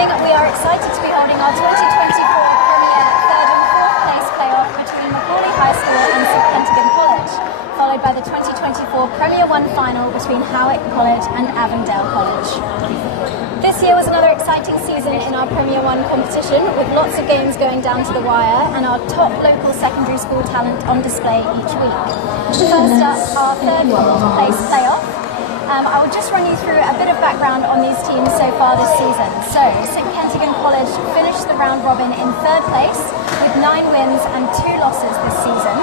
evening, we are excited to be holding our 2024 Premier third and fourth place playoff between McAuley High School and St Kentigern College, followed by the 2024 Premier 1 final between Howick College and Avondale College. This year was another exciting season in our Premier 1 competition, with lots of games going down to the wire and our top local secondary school talent on display each week. First up, our third place playoff. I will just run you through a bit of background on these teams so far this season. So, St Kentigern College finished the round robin in third place with 9 wins and 2 losses this season.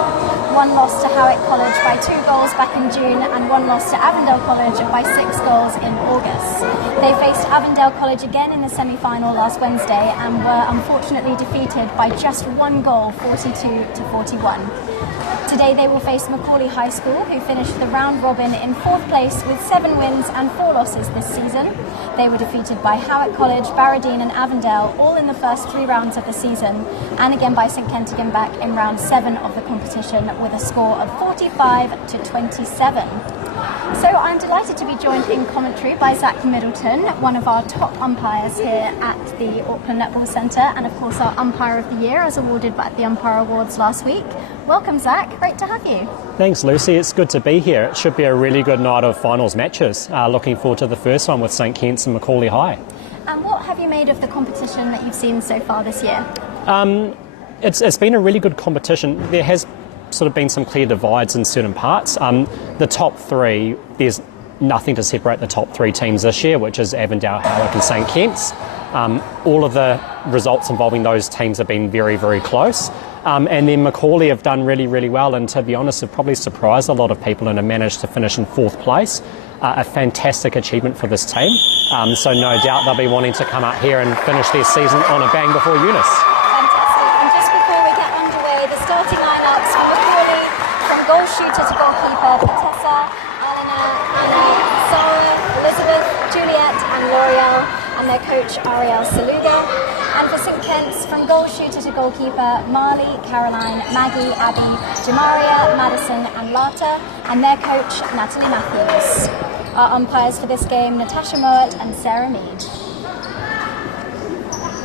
1 loss to Howick College by 2 goals back in June and 1 loss to Avondale College by 6 goals in August. They faced Avondale College again in the semi-final last Wednesday and were unfortunately defeated by just 1 goal, 42-41. Today they will face McAuley High School, who finished the round robin in 4th place with 7 wins and 4 losses this season. They were defeated by Howick College, Barradine and Avondale, all in the first 3 rounds of the season, and again by St Kentigern back in round 7 of the competition with a score of 45-27. So I'm delighted to be joined in commentary by Zach Middleton, one of our top umpires here at the Auckland Netball Centre, and of course our Umpire of the Year as awarded at the Umpire Awards last week. Welcome, Zach. Great to have you. Thanks, Lucy. It's good to be here. It should be a really good night of finals matches. Looking forward to the first one with St Kent's and McAuley High. And what have you made of the competition that you've seen so far this year? It's been a really good competition. There has sort of been some clear divides in certain parts. The top 3, there's nothing to separate the top 3 teams this year, which is Avondale, Howick and St Kent's. All of the results involving those teams have been very, very close. And then McAuley have done really, really well, and to be honest, have probably surprised a lot of people and have managed to finish in 4th place. A fantastic achievement for this team. So no doubt they'll be wanting to come out here and finish their season on a bang before Eunice. Fantastic. And just before we get underway, the starting lineups from McAuley, from goal shooter to goalkeeper, Tessa, Eleanor, Anna, Sarah, Elizabeth, Juliet and L'Oreal, and their coach Ariel Saluga. And for St Kent's, from goal shooter to goalkeeper, Marley, Caroline, Maggie, Abby, Jamaria, Madison and Lata, and their coach Natalie Matthews. Our umpires for this game, Natasha Mowat and Sarah Mead.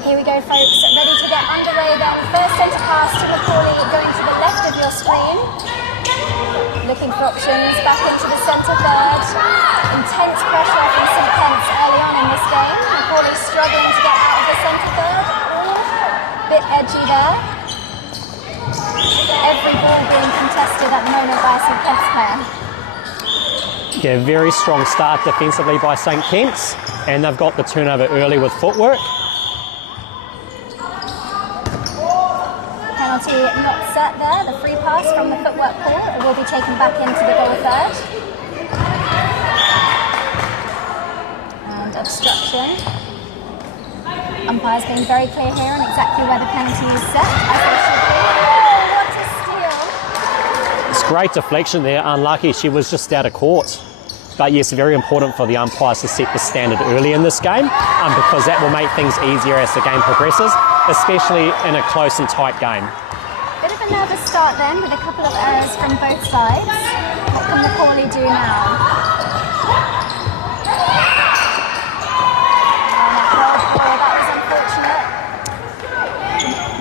Here we go, folks, ready to get underway then. First centre pass to McAuley, going to the left of your screen. Looking for options, back into the centre third. Intense pressure from St Kent's early on in this game. McAuley struggling to get out of the centre third. Bit edgy there. Every ball being contested at the moment by a St Kent's player. Yeah, very strong start defensively by St Kent's, and they've got the turnover early with footwork. Penalty not set there, the free pass from the footwork call. It will be taken back into the goal third. And obstruction. Umpires being very clear here on exactly where the penalty is set, as they should be. Oh, what a steal! It's great deflection there, unlucky she was just out of court. But yes, very important for the umpires to set the standard early in this game, because that will make things easier as the game progresses, especially in a close and tight game. Bit of a nervous start then, with a couple of errors from both sides. What can McAuley do now?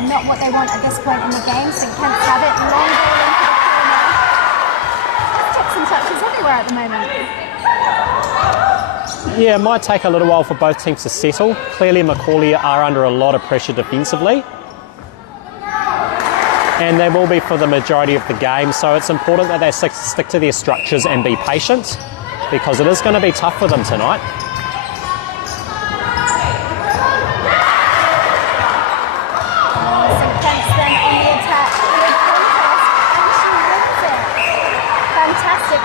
Not what they want at this point in the game. St Kent's have it, long ball into the corner. Tips and touches everywhere at the moment. Yeah, it might take a little while for both teams to settle. Clearly McAuley are under a lot of pressure defensively, and they will be for the majority of the game, so it's important that they stick to their structures and be patient, because it is going to be tough for them tonight.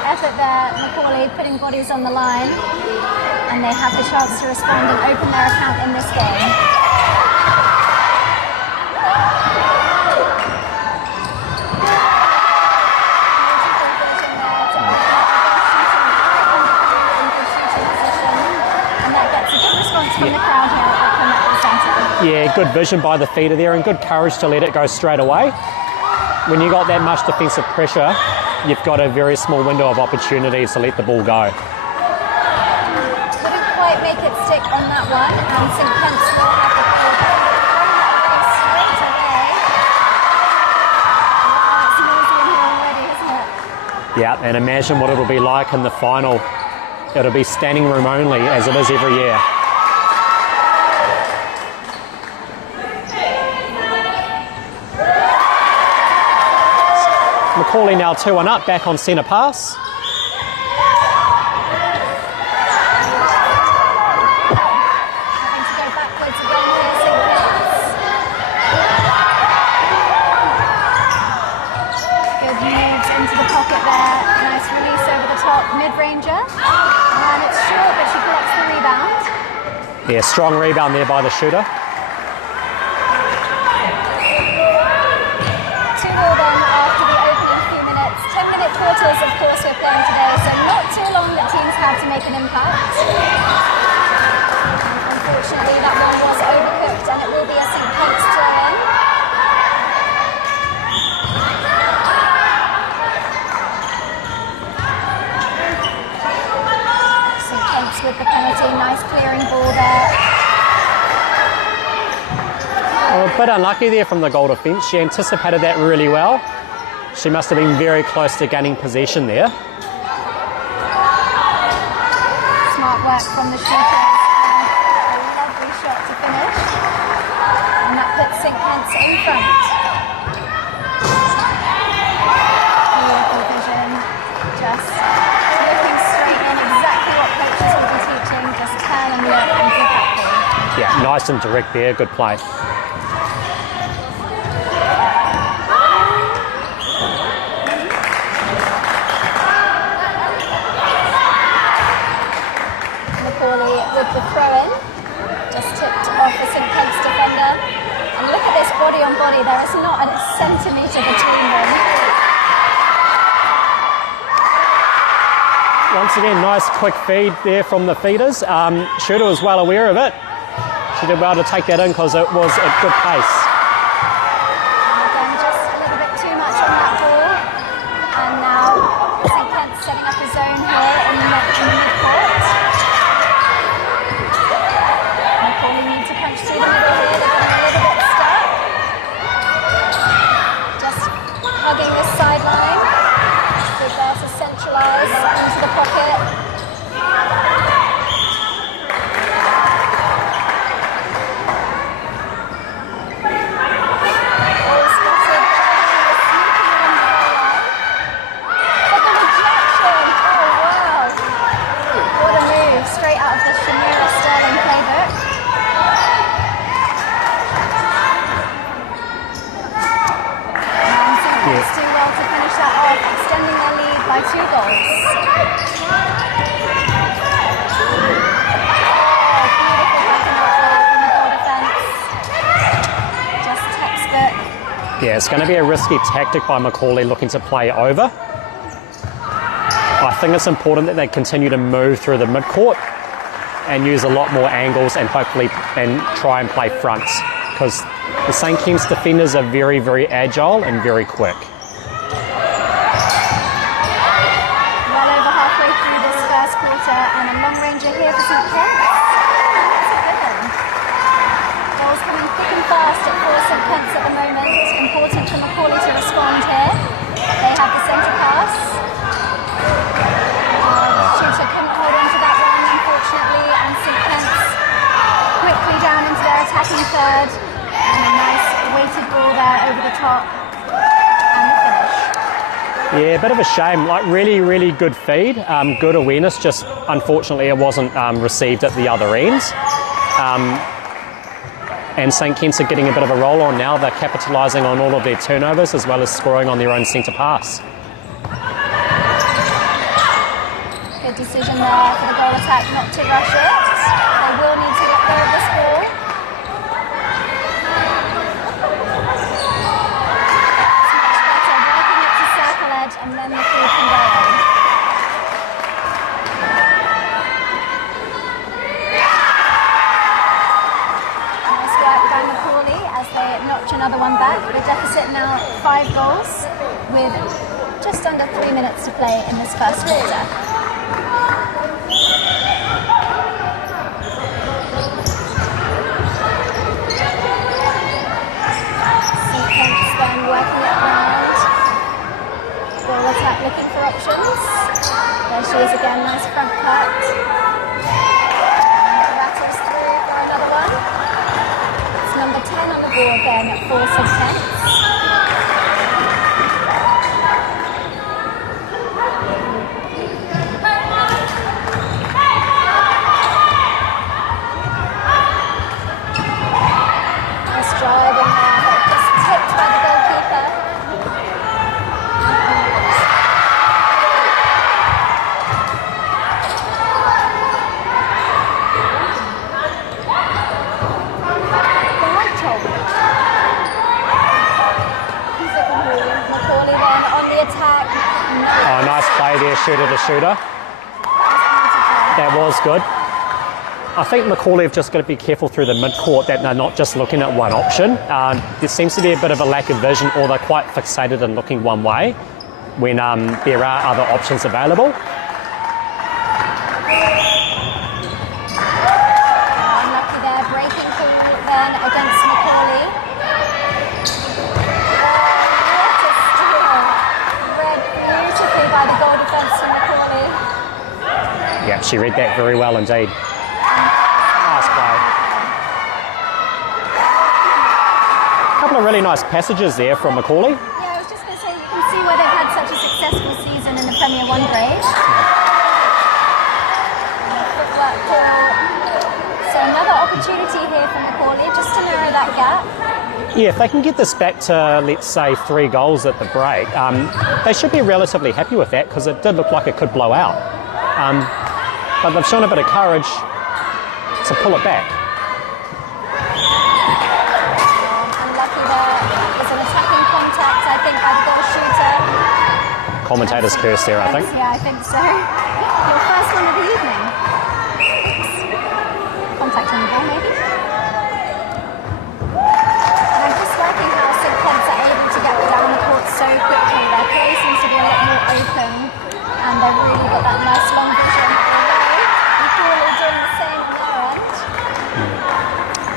Effort there, McAuley putting bodies on the line, and they have the chance to respond and open their account in this game. And that gets a good response from the crowd here at Auckland Netball Centre. Yeah, good vision by the feeder there and good courage to let it go straight away. When you got that much defensive pressure, you've got a very small window of opportunity to let the ball go. Couldn't quite make it stick on that that one, and St Kitts will have the ball straight away. Wow, it's noisy in here already, isn't it? Yeah, and imagine what it'll be like in the final. It'll be standing room only, as it is every year. McAuley now 2-1 up, back on centre pass. Having to go backwards again here, St Kitts. Good moves into the pocket there. Nice release over the top, mid-ranger. And it's short, but she collects the rebound. Yeah, strong rebound there by the shooter. 2-2 then after the opening few minutes. 10-minute quarters, of course, we're playing today, so not too long that teams have to make an impact. Unfortunately, that one was overcooked, and it will be a St Kitts throw-in. St Kitts with the penalty, nice clearing ball there. Oh, a bit unlucky there from the goal defence. She anticipated that really well. She must have been very close to gaining possession there. Smart work from the shooters, and a lovely shot to finish. And that puts St Kitts in front. Beautiful vision, just looking straight in, exactly what coaches will be teaching, just turn and look and give that ball. Yeah, nice and direct there, good play. McAuley with the throw-in, just tipped off the St Kitts defender. And look at this body on body, there is not a centimetre between them. Once again, nice quick feed there from the feeders. Shooter was well aware of it. She did well to take that in because it was at good pace. And again, just a little bit too much on that ball. And now St Kitts setting up a zone here in the mid-court. McAuley need to punch through the middle here, they're a little bit stuck. Just hugging this sideline. Good there to centralise into the pocket. Straight out of the Shamira Sterling playbook. And St Kitts do well to finish that off, extending their lead by 2 goals. Beautiful breaking up there from the goal defence. Just textbook. Yeah, it's going to be a risky tactic by McAuley looking to play over. I think it's important that they continue to move through the midcourt and use a lot more angles and hopefully try and play fronts, because the St Kitts defenders are very, very agile and very quick. Well over halfway through this first quarter, and a long ranger here for St Kitts. That's a good one. Goals coming thick and fast for St Kitts at the moment. Important for McAuley to respond here. They have the centre pass. Shooter couldn't hold on to that one, unfortunately, and St Kitts quickly down into their attacking third, and a nice weighted ball there over the top, and the finish. Yeah, a bit of a shame. Like really, really good feed, good awareness. Just unfortunately, it wasn't received at the other end. And St Kitts are getting a bit of a roll on now. They're capitalising on all of their turnovers as well as scoring on their own centre pass. Good decision there for the goal attack not to rush it. They will need to let go of this ball. It's much better working it to circle edge, and then the feed can go in. Nice work by McAuley as they notch another one back. The deficit now 5 goals with just under 3 minutes to play in this first quarter. 10 on the board then for St Kent's. Nice drive in there, just tipped by the goalkeeper. McAuley then on the attack. Oh, nice play there, shooter to shooter. That was good. I think McAuley have just got to be careful through the mid-court that they're not just looking at one option. There seems to be a bit of a lack of vision, or they're quite fixated in looking one way when there are other options available. Unlucky there, breaking through then against McAuley. What a steal. Read beautifully by the goal defence from McAuley. Yeah, she read that very well indeed. Nice play. A couple of really nice passages there from McAuley. Yeah, I was just going to say, you can see why they've had such a successful season in the Premier 1 grade. Footwork call. So another opportunity here for McAuley just to narrow that gap. Yeah, if they can get this back to, let's say, 3 goals at the break, they should be relatively happy with that because it did look like it could blow out. But they've shown a bit of courage to pull it back. Unlucky there. There's an attacking contact, I think, by the goal shooter. Commentator's curse there, I think. Yeah, I think so. Your first one of the evening. Contact on the ball, maybe. And I'm just liking how St Kent's are able to get down the court so quickly. Their play seems to be a lot more open, and they've really got that nice long vision. McAuley doing the same on their end.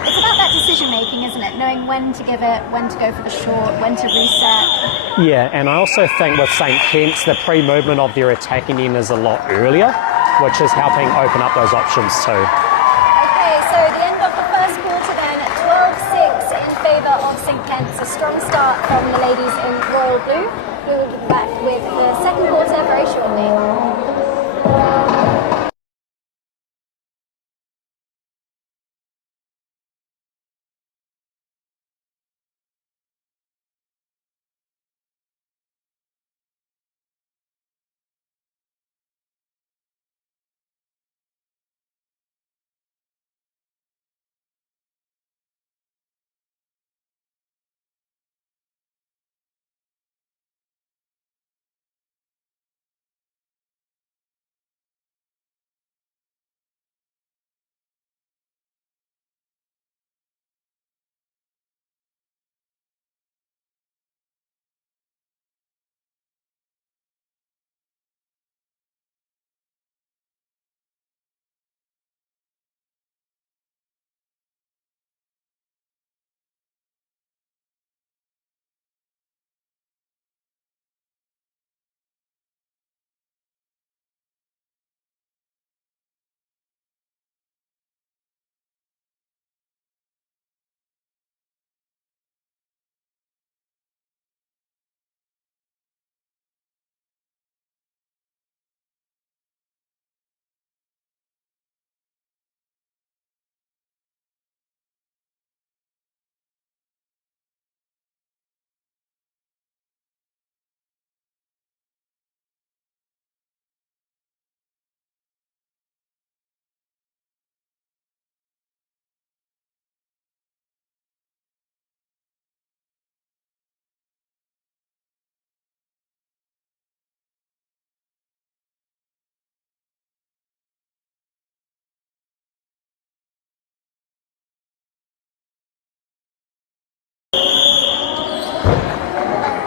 It's about that decision making, isn't it? Knowing when to give it, when to go for the short, when to reset. Yeah, and I also think with St Kent's, the pre-movement of their attacking end is a lot earlier, which is helping open up those options too. Okay, so the end of the first quarter then, 12-6 in favour of St Kent's. A strong start from the ladies in royal blue. We will be back with the second quarter very shortly.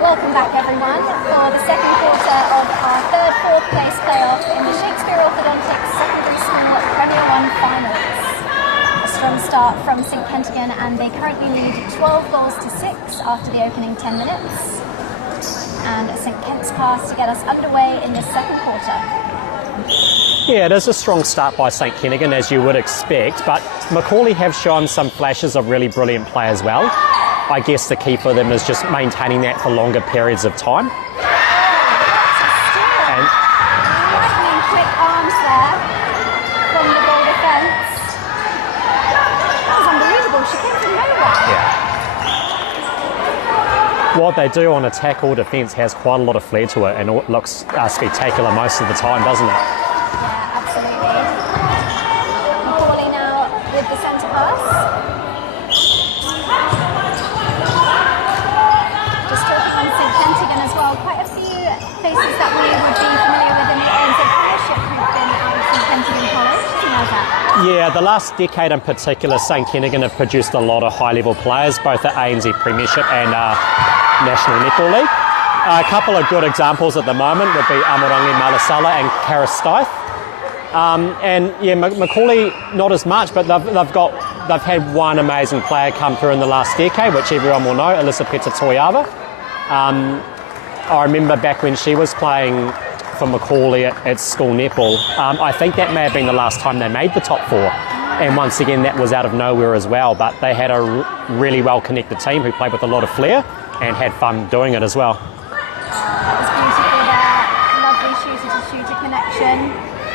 Welcome back everyone for the second quarter of our third fourth place playoff in the Shakespeare Orthodontics Secondary School Premier 1 Finals. A strong start from St Kentigern, and they currently lead 12 goals to 6 after the opening 10 minutes. And a St Kent's pass to get us underway in the second quarter. Yeah, it is a strong start by St Kentigern, as you would expect, but McAuley have shown some flashes of really brilliant play as well. I guess the key for them is just maintaining that for longer periods of time. And lightning quick arms there from the goal defence. That was unbelievable. She came from nowhere. yeah. What they do on attack or defence has quite a lot of flair to it, and it looks spectacular most of the time, doesn't it? Yeah, absolutely. McAuley now with the centre pass. Just talking on St Kentigern as well, quite a few faces that we would be familiar with in the ANZ Premiership who've been out of St Kentigern College. You know that? Yeah, the last decade in particular, St Kentigern have produced a lot of high-level players, both at ANZ Premiership and National Netball League. A couple of good examples at the moment would be Amorangi Malasala and Kara Stith. And yeah, McAuley not as much, but they've had one amazing player come through in the last decade, which everyone will know, Elisabetta Toiava. I remember back when she was playing for McAuley at school netball. I think that may have been the last time they made the top four. And once again, that was out of nowhere as well. But they had a really well-connected team who played with a lot of flair and had fun doing it as well. That was beautiful there. Lovely shooter-to-shooter connection.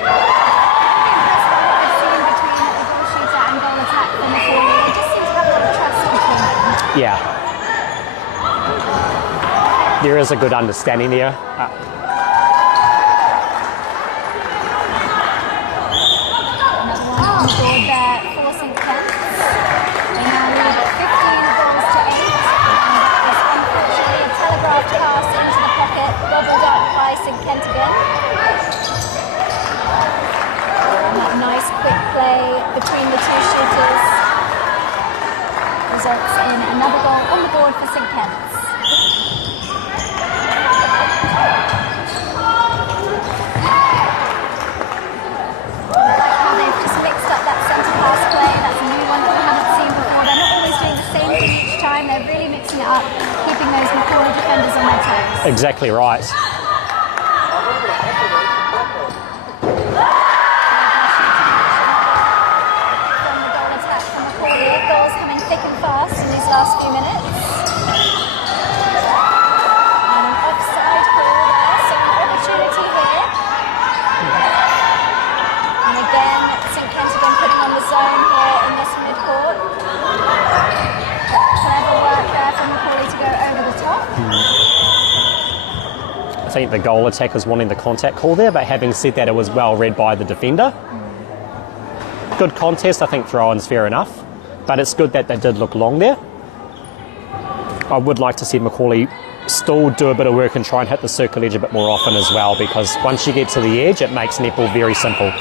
I've seen between the goal shooter and goal attack for McAuley. They just seem to have a lot of trust between them. Yeah. There is a good understanding there. Another one on the board there for St Ken's. They now lead 15 goals to 8. And that was unfortunately a telegraphed pass into the pocket, gobbled up by St Kentigern. And that nice quick play between the two shooters results in another goal on the board for St Ken's. They're really mixing it up, keeping those McAuley defenders on their toes. Exactly right. From the goal attack from McAuley, goals coming thick and fast in these last few minutes. And an offside goal there, so an opportunity here. And again, St Kentigern putting on the zone here in this mid-court. Clever work there from McAuley to go over the top. I think the goal attackers wanting the contact call there, but having said that, it was well read by the defender. Good contest, I think throw-in's fair enough, but it's good that they did look long there. I would like to see McAuley still do a bit of work and try and hit the circle edge a bit more often as well, because once you get to the edge, it makes netball very simple.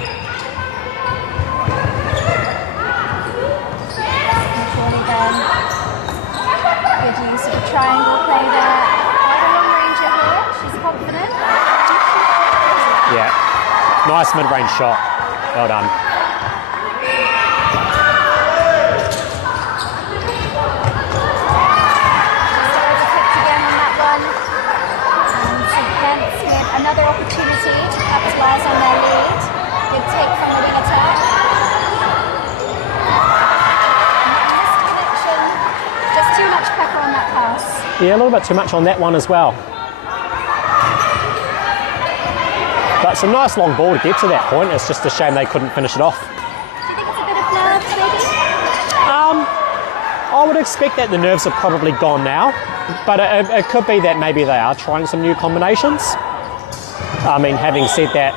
Good use of a triangle play there. Quite a long ranger here. She's confident. Yeah, nice mid-range shot. Well done. Just overcooked again on that one. And St Ken's with another opportunity to capitalise on their lead. Good take from the wing attack. Misconnection. Just too much pepper on that pass. Yeah, a little bit too much on that one as well. But it's a nice long ball to get to that point. It's just a shame they couldn't finish it off. Do you think it's a bit of nerves, maybe? I would expect that the nerves have probably gone now, but it could be that maybe they are trying some new combinations. I mean, having said that,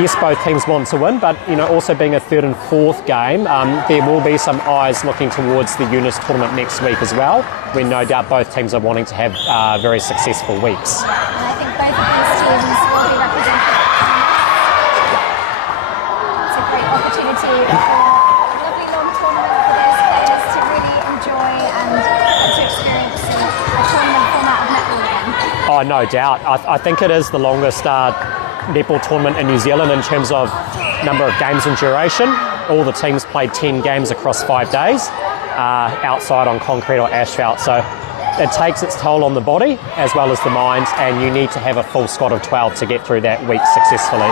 yes, both teams want to win, but also being a third and fourth game, there will be some eyes looking towards the Eunice tournament next week as well, when no doubt both teams are wanting to have very successful weeks. And I think both of these teams will be represented. It's a great opportunity for a lovely long tournament for those players to really enjoy and to experience a tournament format of netball again. Oh, no doubt. I think it is the longest netball tournament in New Zealand in terms of number of games and duration. All the teams played 10 games across 5 days, outside on concrete or asphalt. So it takes its toll on the body as well as the mind, and you need to have a full squad of 12 to get through that week successfully.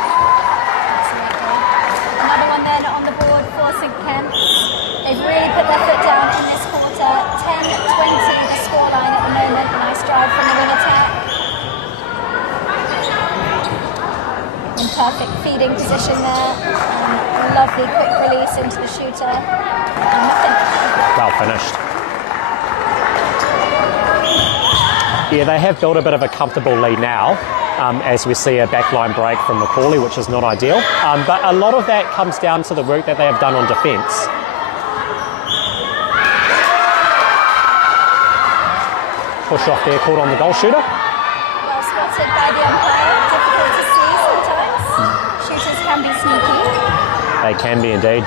the scoreline at the moment. Nice drive from the wing attack. In perfect feeding position there. Lovely quick release into the shooter. And the finish. Well finished. Yeah, they have built a bit of a comfortable lead now, as we see a backline break from McAuley, which is not ideal. But a lot of that comes down to the work that they have done on defence. Push off there, called on the goal shooter. Well spotted by the umpire. Difficult to see sometimes. Shooters can be sneaky. They can be indeed.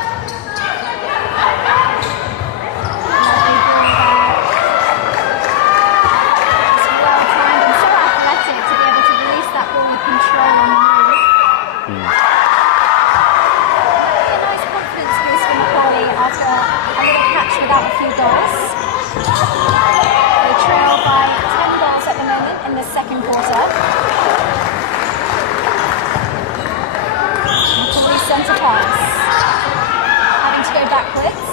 Without a few goals. They trail by 10 goals at the moment in the second quarter. McAuley centre pass. Having to go backwards.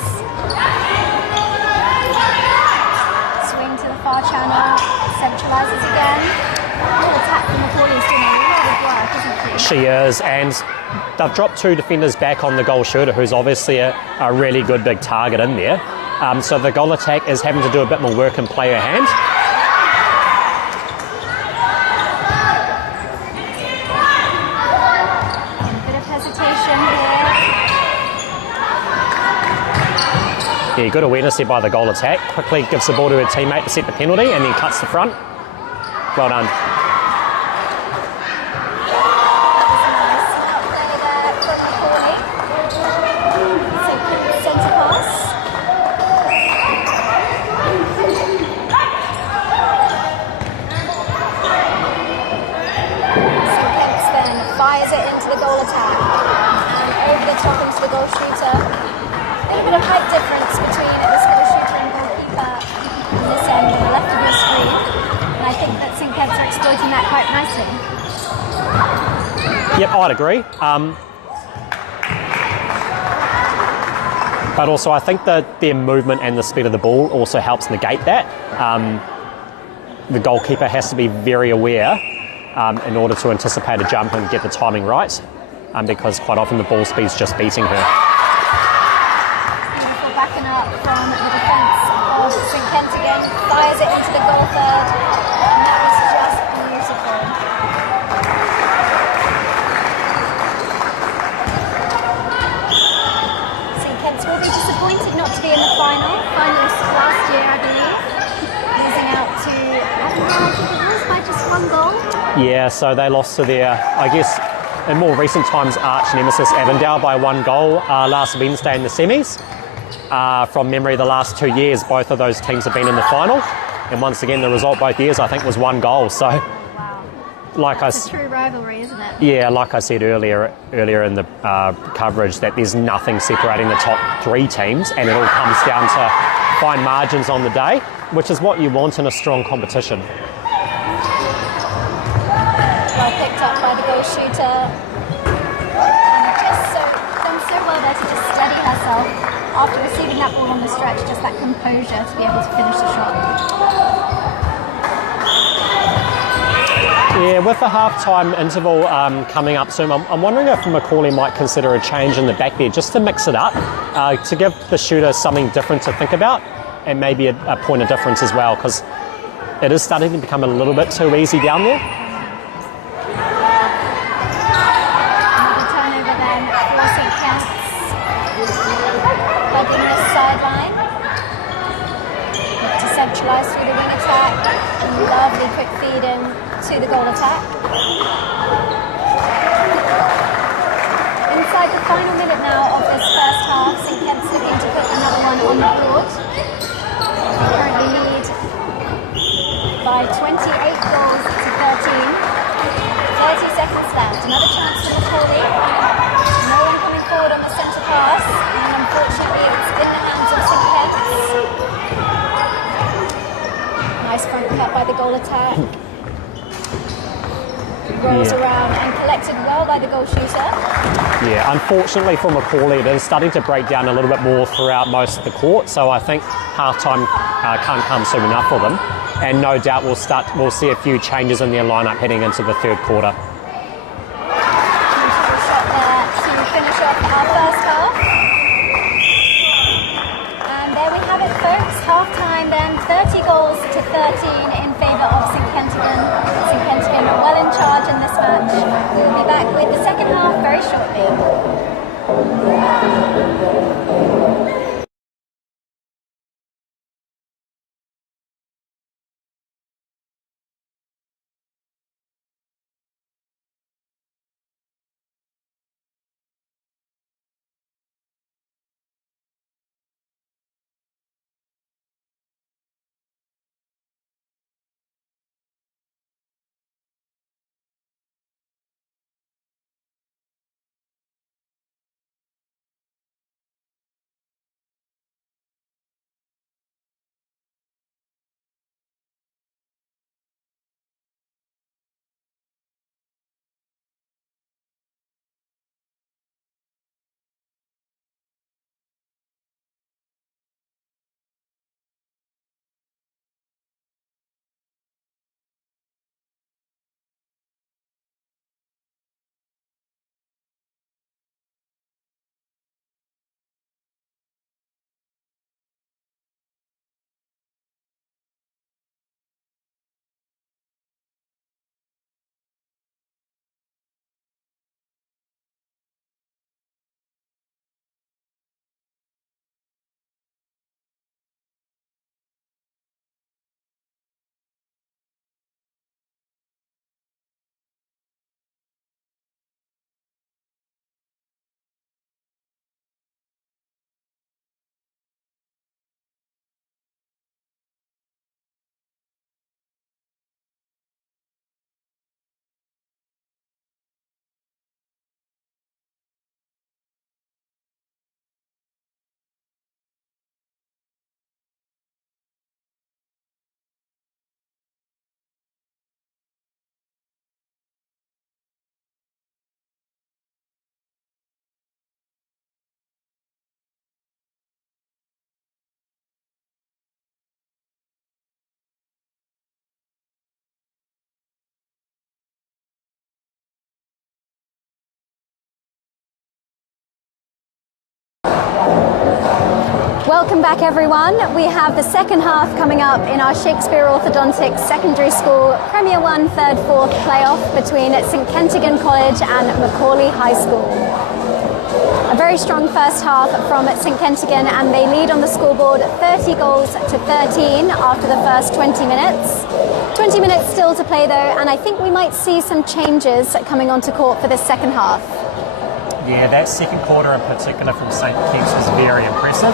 Swing to the far channel. Centralises again. Good attack from McAuley is doing a lot of work, isn't she? She is, and they've dropped two defenders back on the goal shooter, who's obviously a really good big target in there. So the goal attack is having to do a bit more work and play her hand. A bit of hesitation here. Yeah, good awareness there by the goal attack. Quickly gives the ball to her teammate to set the penalty and then cuts the front. Well done. Fires it into the goal attack and over the top into the goal shooter. A little bit of height difference between this goal shooter and goalkeeper on this end on the left of your screen, and I think that St Kitts are exploiting that quite nicely. Yep, I'd agree. But also I think that their movement and the speed of the ball also helps negate that. The goalkeeper has to be very aware in order to anticipate a jump and get the timing right, because quite often the ball speed's just beating her. Beautiful backing up from the defence of St Kitts again, fires it into the goal third, and that was just beautiful. St Kitts will be disappointed not to be in the final. Finalists last year, I believe, losing out to, I think it was by just one goal. Yeah, so they lost to their, I guess, in more recent times, arch nemesis Avondale by one goal last Wednesday in the semis. From memory, the last 2 years, both of those teams have been in the final. And once again, the result both years, I think, was one goal. So, wow. Like it's a true rivalry, isn't it? Yeah, like I said earlier in the coverage, that there's nothing separating the top three teams, and it all comes down to fine margins on the day, which is what you want in a strong competition. Well picked up by the goal shooter. And just done so well there to just steady herself after receiving that ball on the stretch, just that composure to be able to finish the shot. Yeah, with the half-time interval coming up soon, I'm wondering if McAuley might consider a change in the back there just to mix it up, to give the shooter something different to think about, and maybe a point of difference as well, because it is starting to become a little bit too easy down there. Centralised through the wing attack, lovely quick feed in to the goal attack. Inside the final minute now of this first half, St Kitts looking to put another one on the board. They currently lead by 28 goals to 13. 30 seconds left, another chance for McAuley. No one coming forward on the centre pass, and unfortunately it's in the hands of St Kitts. Nice front cut by the goal attack. Rolls around and selected well by the goal shooter. Yeah, unfortunately for McAuley, it is starting to break down a little bit more throughout most of the court, so I think half-time can't come soon enough for them. And no doubt we'll see a few changes in their lineup heading into the third quarter. Beautiful shot there to finish off our first half. And there we have it, folks. Half-time then, 30 goals to 13 in favour of St Kentigern. St Kentigern well in charge in this match. We'll be back with the second half very shortly. Welcome back, everyone. We have the second half coming up in our Shakespeare Orthodontics Secondary School Premier 1 3rd-4th playoff between St Kentigern College and McAuley High School. A very strong first half from St Kentigern, and they lead on the scoreboard 30 goals to 13 after the first 20 minutes. 20 minutes still to play though, and I think we might see some changes coming onto court for this second half. Yeah, that second quarter in particular from St Kitts was very impressive.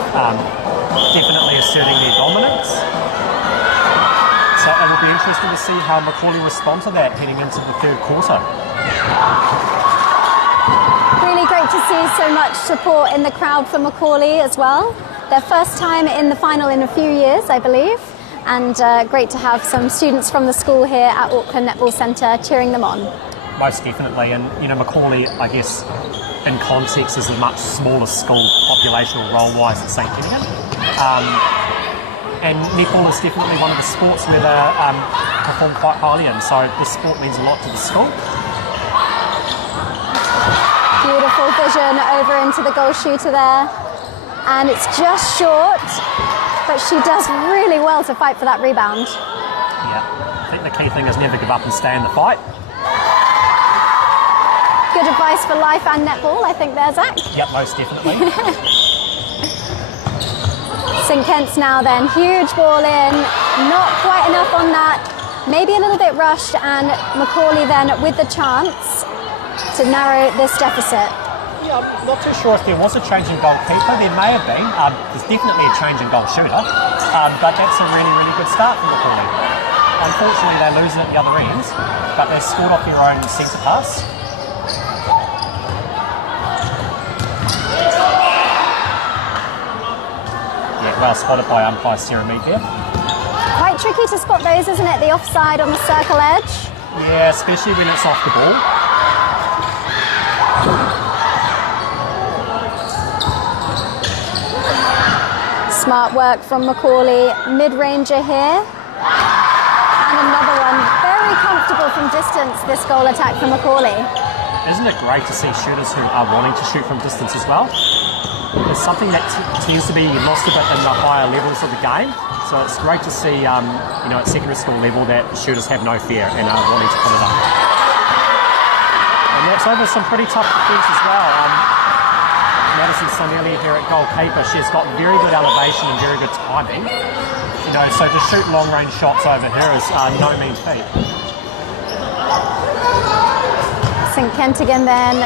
Definitely asserting their dominance. So it'll be interesting to see how McAuley respond to that heading into the third quarter. Really great to see so much support in the crowd for McAuley as well. Their first time in the final in a few years, I believe. And great to have some students from the school here at Auckland Netball Centre cheering them on. Most definitely, and you know, McAuley, I guess, in context, is a much smaller school populational role-wise than St Kentigern. And netball is definitely one of the sports where they perform quite highly in, so this sport means a lot to the school. Beautiful vision over into the goal shooter there, and it's just short, but she does really well to fight for that rebound. Yeah, I think the key thing is never give up and stay in the fight. Good advice for life and netball, I think there, Zach. Yep, most definitely. St Kent's now then, huge ball in, not quite enough on that, maybe a little bit rushed, and McAuley then with the chance to narrow this deficit. Yeah, I'm not too sure if there was a change in goalkeeper. There may have been. There's definitely a change in goal shooter, but that's a really, really good start for McAuley. Unfortunately, they lose it at the other end, but they scored off their own centre pass. Well spotted by umpire Sarah Mead there. Quite tricky to spot those, isn't it? The offside on the circle edge. Yeah, especially when it's off the ball. Smart work from McAuley, mid-ranger here. And another one, very comfortable from distance, this goal attack from McAuley. Isn't it great to see shooters who are wanting to shoot from distance as well? It's something that tends to be lost a bit in the higher levels of the game. So it's great to see, at secondary school level that shooters have no fear and are wanting to put it up. And that's over some pretty tough defence as well. Madison Sanelli here at goalkeeper, she's got very good elevation and very good timing. So to shoot long-range shots over her is no mean feat. St Kent again then.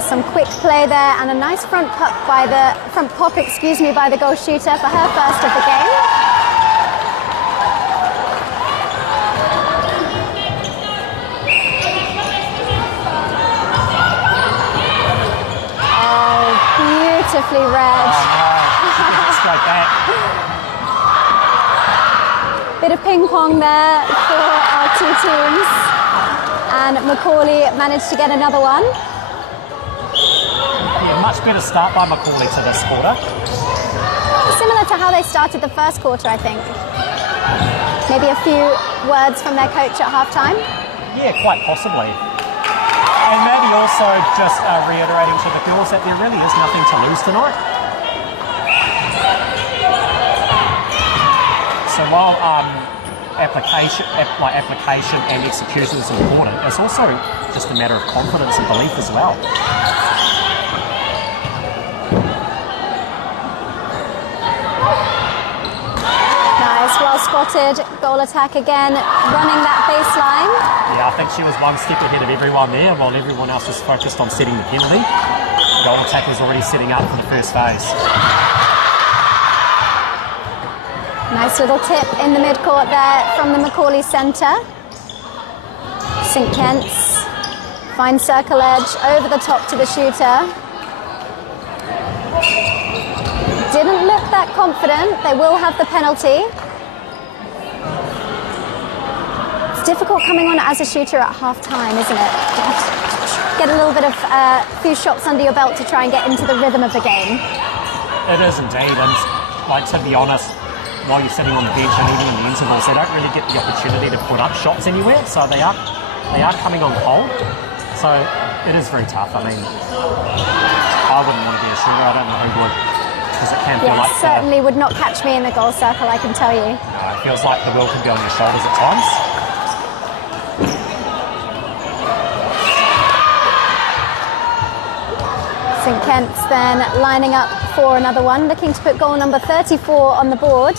Some quick play there and a nice front pop by the goal shooter for her first of the game. Oh, beautifully read. Straight back. Bit of ping pong there for our two teams. And McAuley managed to get another one. Yeah, much better start by McAuley to this quarter. Similar to how they started the first quarter, I think. Maybe a few words from their coach at halftime. Yeah, quite possibly. And maybe also just reiterating to the girls that there really is nothing to lose tonight. So while application and execution is important, it's also just a matter of confidence and belief as well. Nice, well spotted. Goal attack again, running that baseline. Yeah, I think she was one step ahead of everyone there while everyone else was focused on setting the penalty. Goal attack was already setting up for the first phase. Nice little tip in the mid-court there from the McAuley centre. St Kent's fine circle edge over the top to the shooter. Didn't look that confident. They will have the penalty. It's difficult coming on as a shooter at half-time, isn't it? You have to get a little bit of few shots under your belt to try and get into the rhythm of the game. It is indeed, and to be honest, while you're sitting on the bench and even in the intervals, they don't really get the opportunity to put up shots anywhere, so they are coming on cold. So it is very tough. I mean, I wouldn't want to be a shooter. I don't know who would, because it can feel like certainly would not catch me in the goal circle, I can tell you. No, it feels like the world can be on your shoulders at times. St Kent's then lining up for another one, looking to put goal number 34 on the board.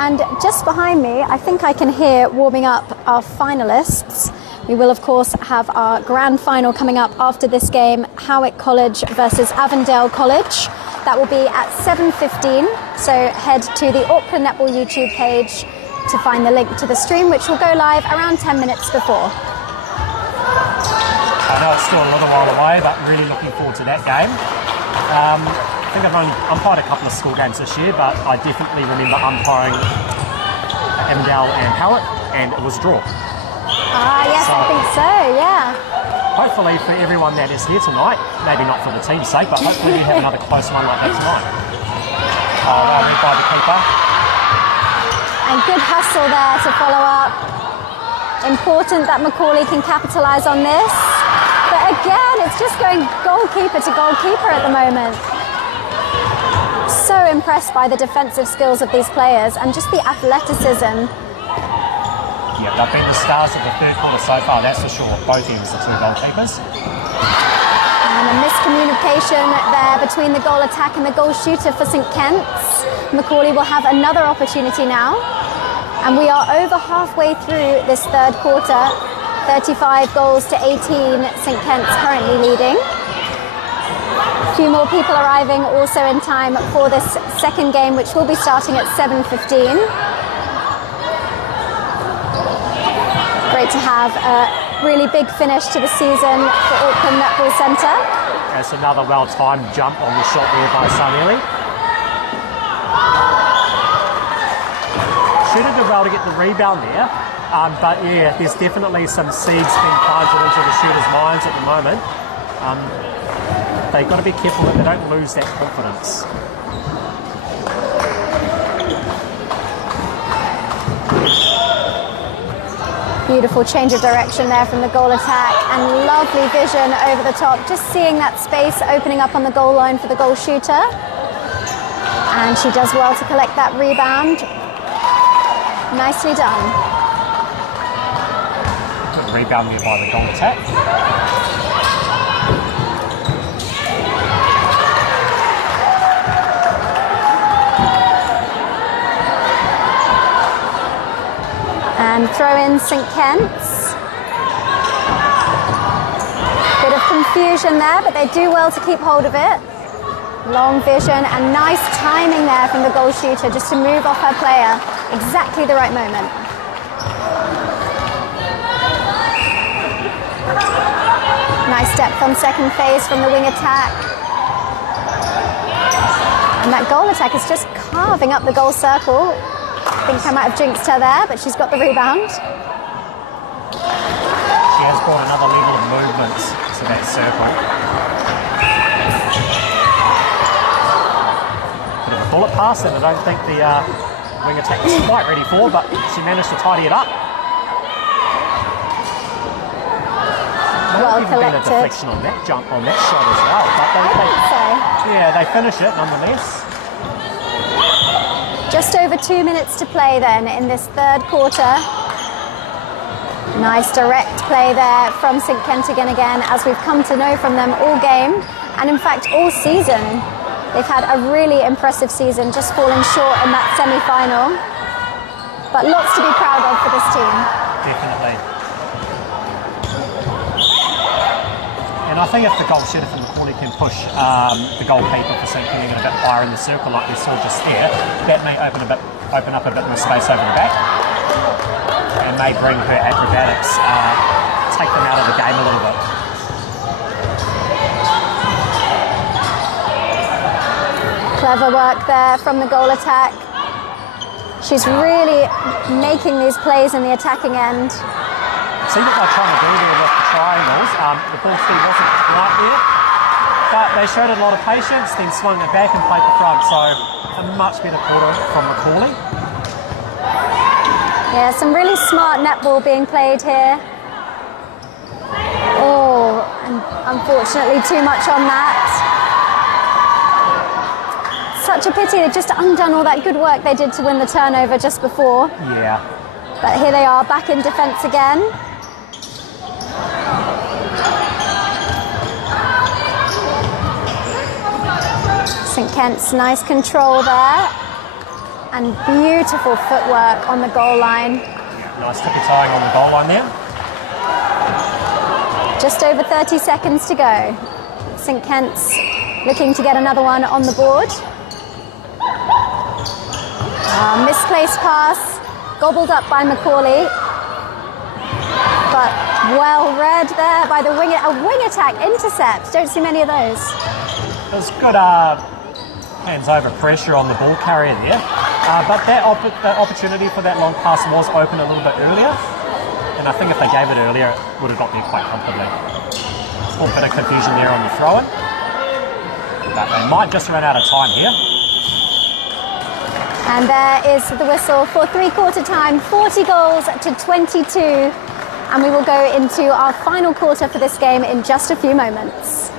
And just behind me, I think I can hear warming up our finalists. We will, of course, have our grand final coming up after this game, Howick College versus Avondale College. That will be at 7:15, so head to the Auckland Netball YouTube page to find the link to the stream, which will go live around 10 minutes before. I know it's still a little while away, but really looking forward to that game. I think I've umpired a couple of school games this year, but I definitely remember umpiring Avondale and Howick, and it was a draw. Yes, so, I think so, yeah. Hopefully for everyone that is here tonight, maybe not for the team's sake, but hopefully we have another close one like that tonight. Well read by the keeper. And good hustle there to follow up. Important that McAuley can capitalise on this. But again, it's just going goalkeeper to goalkeeper at the moment. So impressed by the defensive skills of these players and just the athleticism. Yeah, they've been the stars of the third quarter so far, that's for sure. Both ends, the two goalkeepers. And a miscommunication there between the goal attack and the goal shooter for St Kent's. McAuley will have another opportunity now. And we are over halfway through this third quarter. 35 goals to 18, St Kent's currently leading. A few more people arriving also in time for this second game, which will be starting at 7:15. Great to have a really big finish to the season for Auckland Netball Centre. That's another well-timed jump on the shot there by Sanelli. Shooter did well to get the rebound there, but yeah, there's definitely some seeds being planted into the shooters' minds at the moment. They've got to be careful that they don't lose that confidence. Beautiful change of direction there from the goal attack, and lovely vision over the top, just seeing that space opening up on the goal line for the goal shooter. And she does well to collect that rebound. Nicely done. Good rebound there by the goal attack. And throw in St Kent's. Bit of confusion there, but they do well to keep hold of it. Long vision and nice timing there from the goal shooter, just to move off her player. Exactly the right moment. Nice depth on second phase from the wing attack. And that goal attack is just carving up the goal circle. I think I might have jinxed her there, but she's got the rebound. She has brought another level of movement to that circle. Bit of a bullet pass that I don't think the wing attack was quite ready for, but she managed to tidy it up. Well Maybe even been a collected. deflection on that jump, on that shot as well. But I think so. yeah, they finish it nonetheless. Just over 2 minutes to play then in this third quarter. Nice direct play there from St Kentigern again, as we've come to know from them all game, and in fact all season. They've had a really impressive season, just falling short in that semi-final. But lots to be proud of for this team. Definitely. And I think if the goal shooter from McAuley can push the goalkeeper for St Kentigern a bit higher in the circle like we saw just there, that may open up a bit more space over the back, and may bring her acrobatics, take them out of the game a little bit. Clever work there from the goal attack. She's really making these plays in the attacking end. See what they're trying to do there with the triangles. The ball speed wasn't quite there, but they showed a lot of patience, then swung it back and played the front. So a much better quarter from McAuley. Yeah, some really smart netball being played here. Oh, and unfortunately too much on that. Such a pity, they've just undone all that good work they did to win the turnover just before. Yeah. But here they are, back in defence again. St Kent's nice control there. And beautiful footwork on the goal line. Yeah, nice tippy tying on the goal line there. Just over 30 seconds to go. St Kent's looking to get another one on the board. Misplaced pass, gobbled up by McAuley. But well read there by the wing. A wing attack intercept. Don't see many of those. There's good hands over pressure on the ball carrier there. But that opportunity for that long pass was open a little bit earlier. And I think if they gave it earlier, it would have got there quite comfortably. A little bit of confusion there on the throw-in. But they might just run out of time here. And there is the whistle for three-quarter time, 40 goals to 22. And we will go into our final quarter for this game in just a few moments.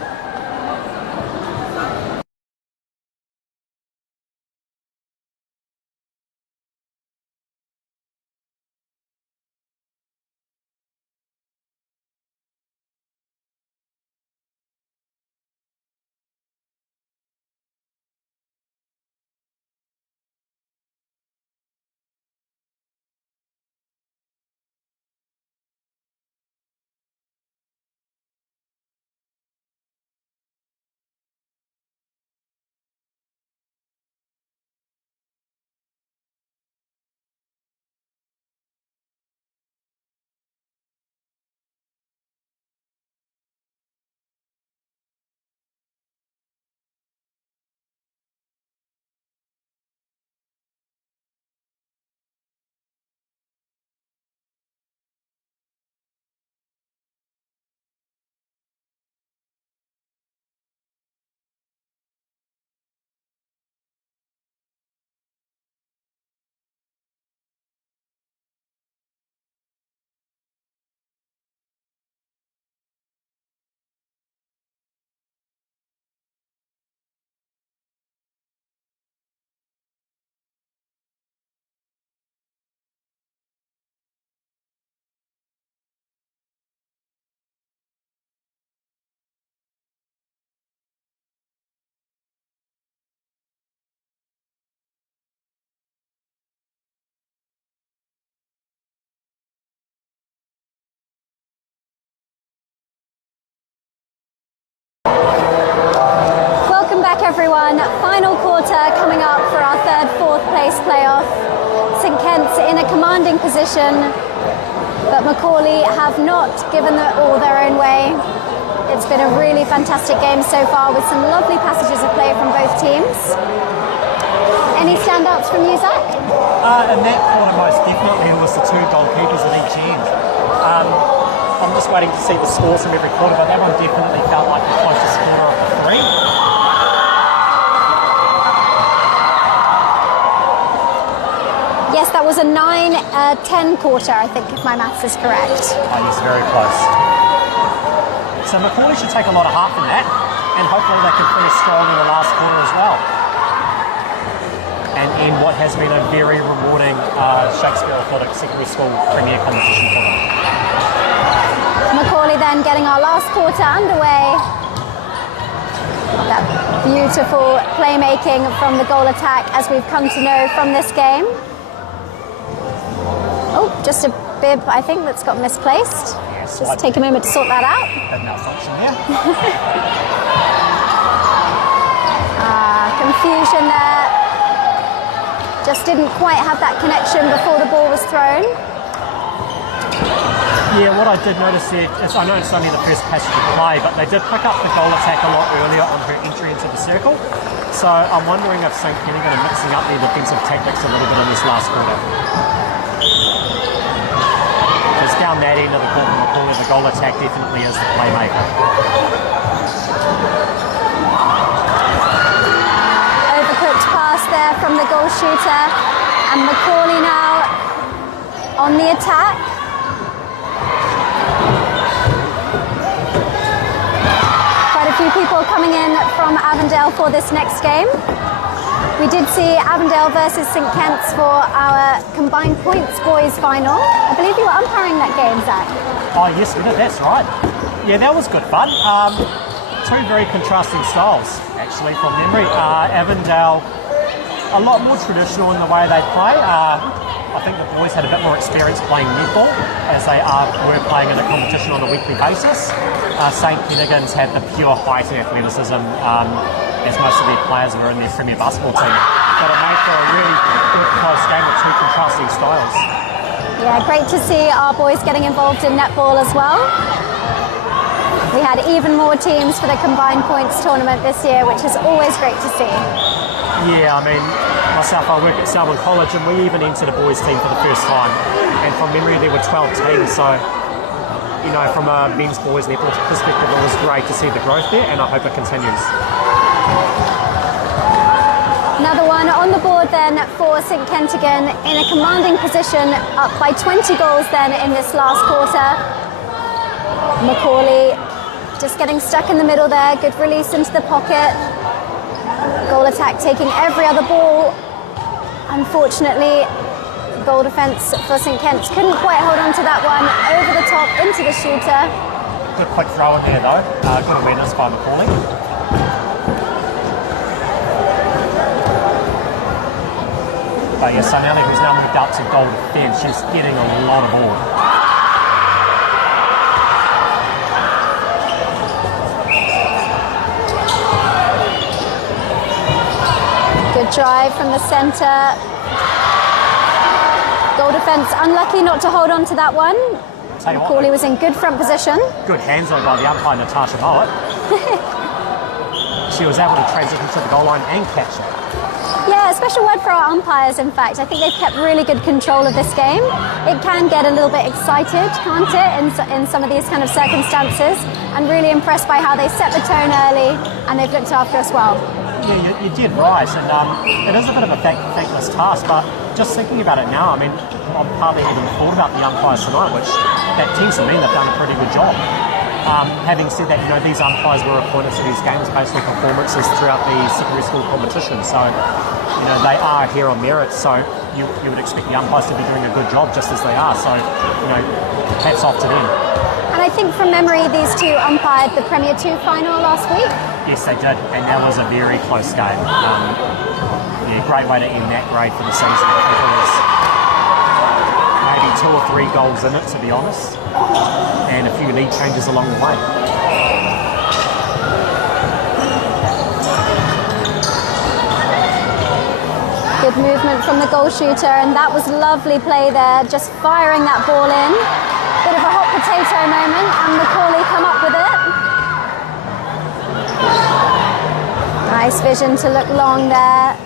1 final quarter coming up for our 3rd, 4th place playoff. St Kent's in a commanding position, but McAuley have not given all their own way. It's been a really fantastic game so far with some lovely passages of play from both teams. Any standouts from you, Zach? In that quarter, most definitely, it was the 2 goalkeepers at each end. I'm just waiting to see the scores from every quarter, but that one definitely felt like the closest quarter of the 3. Yes, that was a 9-10 quarter, I think, if my maths is correct. Oh, yes, very close. So McAuley should take a lot of heart from that, and hopefully they can finish strong in the last quarter as well. And end what has been a very rewarding Shakespeare Orthodontics secondary school premier competition for them. McAuley then getting our last quarter underway. That beautiful playmaking from the goal attack as we've come to know from this game. Oh, just a bib, I think, that's got misplaced. Yes, just take a moment to sort that out. Had malfunction there. Confusion there. Just didn't quite have that connection before the ball was thrown. Yeah, what I did notice there is, I know it's only the first passage of play, but they did pick up the goal attack a lot earlier on her entry into the circle. So I'm wondering if St Kentigern are mixing up their defensive tactics a little bit in this last quarter. Because down that end of the court from McAuley, the goal attack definitely is the playmaker. Overcooked pass there from the goal shooter, and McAuley now on the attack. Quite a few people coming in from Avondale for this next game. We did see Avondale versus St Kent's for our combined points boys final. I believe you were umpiring that game, Zach. Oh yes, we did, that's right. Yeah, that was good fun. 2 very contrasting styles, actually, from memory. Avondale, a lot more traditional in the way they play. I think the boys had a bit more experience playing netball, as they were playing in a competition on a weekly basis. St Kentigern's had the pure height athleticism, as most of their players were in their premier basketball team. But it made for a really good close game with 2 contrasting styles. Yeah, great to see our boys getting involved in netball as well. We had even more teams for the combined points tournament this year, which is always great to see. Yeah, I mean, myself, I work at Selwyn College, and we even entered a boys team for the first time. And from memory, there were 12 teams, so, you know, from a men's boys netball perspective, it was great to see the growth there, and I hope it continues. Another one on the board then for St Kentigern in a commanding position, up by 20 goals then in this last quarter. McAuley just getting stuck in the middle there, good release into the pocket. Goal attack taking every other ball. Unfortunately, goal defence for St Kent's couldn't quite hold on to that one. Over the top into the shooter. Good quick throw in there though, good awareness by McAuley. But yeah, Sonelli, who's now moved up to goal defence, she's getting a lot of ball. Good drive from the centre. Goal defence unlucky not to hold on to that one. McAuley was in good front position. Good hands on by the umpire, Natasha Mowat. She was able to transition to the goal line and catch it. Yeah, a special word for our umpires, in fact. I think they've kept really good control of this game. It can get a little bit excited, can't it, in some of these kind of circumstances. I'm really impressed by how they set the tone early, and they've looked after us well. Yeah, you did right, and it is a bit of a thankless task, but just thinking about it now, I mean, I've hardly even thought about the umpires tonight, which that tends to mean they've done a pretty good job. Having said that, you know, these umpires were appointed to these games based on performances throughout the secondary school competition, so, you know, they are here on merit, so you would expect the umpires to be doing a good job just as they are, so, you know, hats off to them. And I think from memory, these two umpired the Premier 2 final last week. Yes, they did, and that was a very close game. Yeah, great way to end that grade for the season. I think there was maybe 2 or 3 goals in it, to be honest, and a few lead changes along the way. good movement from the goal shooter, and that was lovely play there, just firing that ball in. Bit of a hot potato moment, and McAuley come up with it. Nice vision to look long there.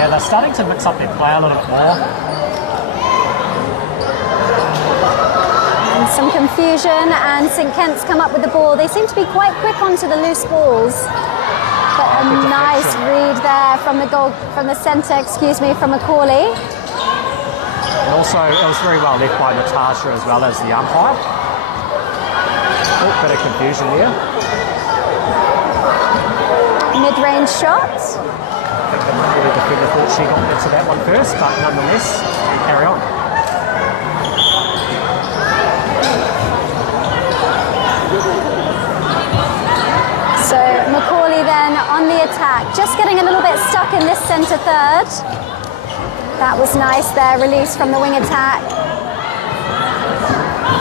Yeah, they're starting to mix up their play a little bit more. And some confusion, and St Kent's come up with the ball. They seem to be quite quick onto the loose balls. But a nice read there from the goal, from the centre, from McAuley. And also, it was very well left by Natasha as well as the umpire. Oh, bit of confusion there. Mid-range shot. I think the Monday defender thought she got into that one first, but nonetheless, we carry on. So McAuley then on the attack, just getting a little bit stuck in this centre third. That was nice there, release from the wing attack.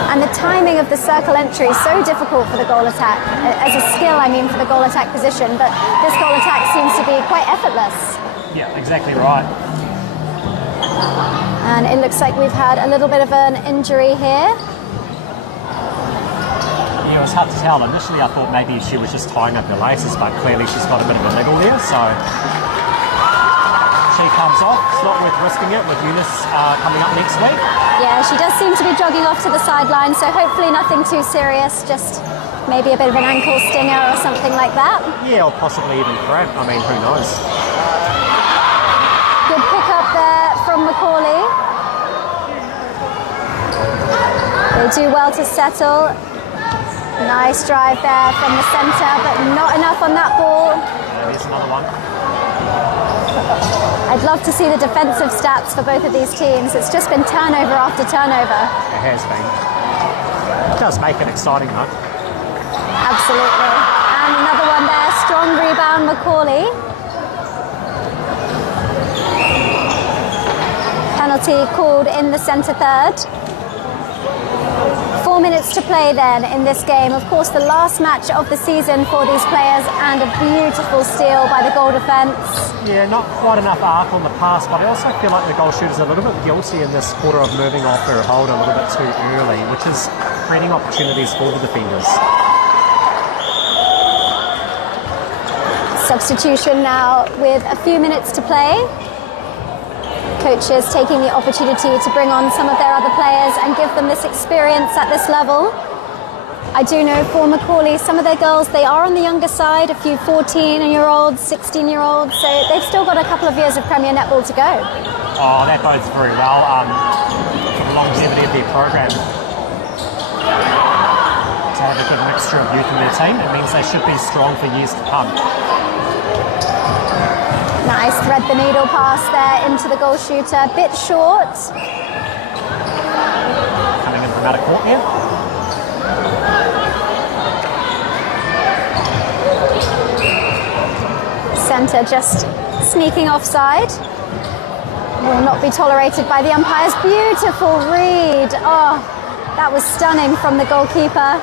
And the timing of the circle entry is so difficult for the goal attack, as a skill I mean for the goal attack position, but this goal attack seems to be quite effortless. Yeah, exactly right. And it looks like we've had a little bit of an injury here. Yeah, it was hard to tell. Initially I thought maybe she was just tying up her laces, but clearly she's got a bit of a niggle there, so she comes off. It's not worth risking it with Eunice coming up next week. Yeah, she does seem to be jogging off to the sideline, so hopefully nothing too serious, just maybe a bit of an ankle stinger or something like that. Yeah, or possibly even cramp. I mean, who knows? Good pick up there from McAuley. They do well to settle. Nice drive there from the centre, but not enough on that ball. There's another one. I'd love to see the defensive stats for both of these teams. It's just been turnover after turnover. It has been. It does make it exciting though. Absolutely. And another one there, strong rebound, McAuley. Penalty called in the centre third. 4 minutes to play then in this game. Of course, the last match of the season for these players, and a beautiful steal by the goal defence. Yeah, not quite enough arc on the pass, but I also feel like the goal shooter's a little bit guilty in this quarter of moving off her hold a little bit too early, which is creating opportunities for the defenders. Substitution now with a few minutes to play. Coaches taking the opportunity to bring on some of their other players and give them this experience at this level. I do know for McAuley, some of their girls, they are on the younger side, a few 14-year-olds, 16-year-olds, so they've still got a couple of years of Premier Netball to go. Oh, that bodes very well for the longevity of their program. To have a good mixture of youth in their team, it means they should be strong for years to come. Nice thread the needle pass there into the goal shooter, bit short. Coming in from out of court here. Centre just sneaking offside. Will not be tolerated by the umpires. Beautiful read. Oh, that was stunning from the goalkeeper.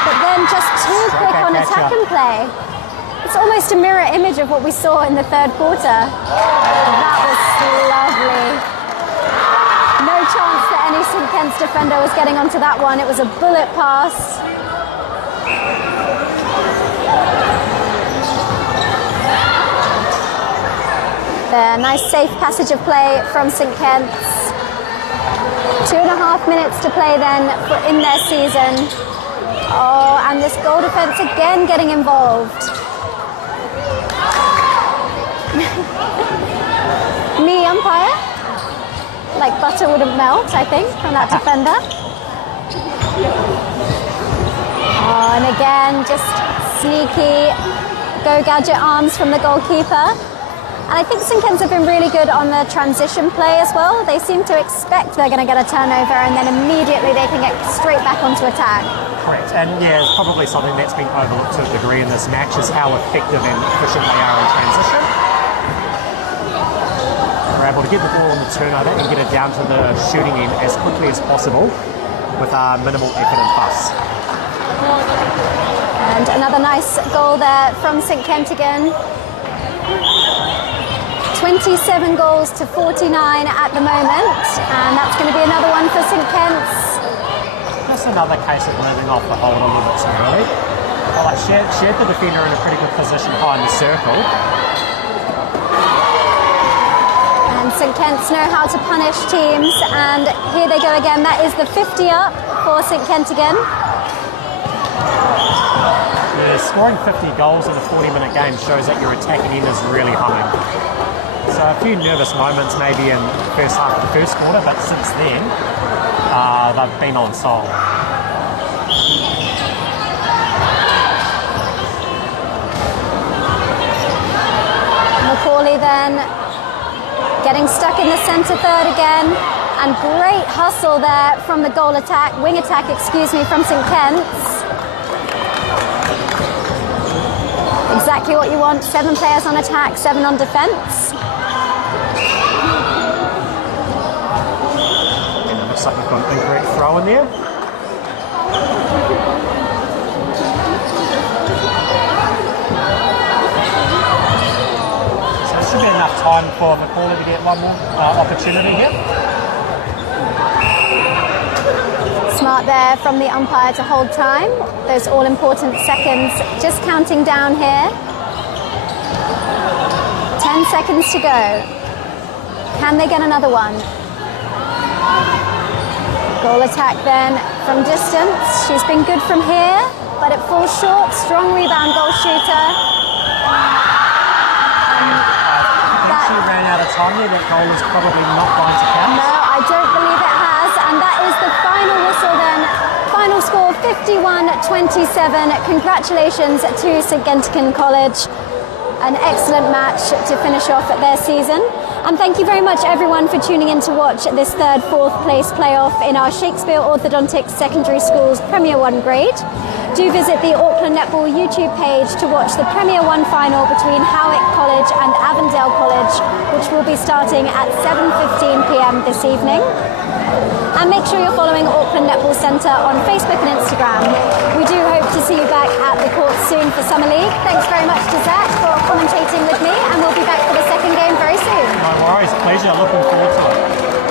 But then just too quick on attack and play. It's almost a mirror image of what we saw in the third quarter. That was lovely. No chance that any St Kent's defender was getting onto that one. It was a bullet pass. There, nice safe passage of play from St Kent's. 2.5 minutes to play then in their season. Oh, and this goal defence again getting involved. Me umpire, like butter wouldn't melt, I think, from that defender. Oh, and again, just sneaky go gadget arms from the goalkeeper. And I think St Kent's have been really good on the transition play as well. They seem to expect they're going to get a turnover, and then immediately they can get straight back onto attack. Correct, and yeah, it's probably something that's been overlooked to a degree in this match is how effective and efficient they are in transition. They're able to get the ball on the turnover and get it down to the shooting end as quickly as possible with minimal effort and fuss. And another nice goal there from St Kentigern. 27 goals to 49 at the moment, and that's going to be another one for St Kent's. Just another case of moving off the hold a little bit too early. Well, I shared the defender in a pretty good position behind the circle. And St Kent's know how to punish teams, and here they go again. That is the 50 up for St Kentigern. Yeah, scoring 50 goals in a 40-minute game shows that your attacking end is really humming. So a few nervous moments maybe in the first half of the first quarter, but since then, they've been on sole. McAuley then getting stuck in the centre third again, and great hustle there from the wing attack, from St Kent's. Exactly what you want, 7 players on attack, 7 on defence. And it looks like we've got an incorrect throw in there. So there should be enough time for McAuley to get one more opportunity here. Smart there from the umpire to hold time. Those all-important seconds just counting down here. 10 seconds to go. Can they get another one? Goal attack then from distance. She's been good from here, but it falls short. Strong rebound goal shooter. She ran out of time there. That goal is probably not going to count. No, I don't believe it has. And that is the final whistle then. Final score 51-27. Congratulations to St Kentigern College. An excellent match to finish off their season. And thank you very much everyone for tuning in to watch this 3rd, 4th place playoff in our Shakespeare Orthodontics Secondary Schools Premier 1 grade. Do visit the Auckland Netball YouTube page to watch the Premier 1 final between Howick College and Avondale College, which will be starting at 7:15 p.m. this evening. And make sure you're following Auckland Netball Centre on Facebook and Instagram. We do hope to see you back at the court soon for Summer League. Thanks very much to Zach for commentating with me, and we'll be back for the second game very soon. No worries, pleasure. Looking forward to it.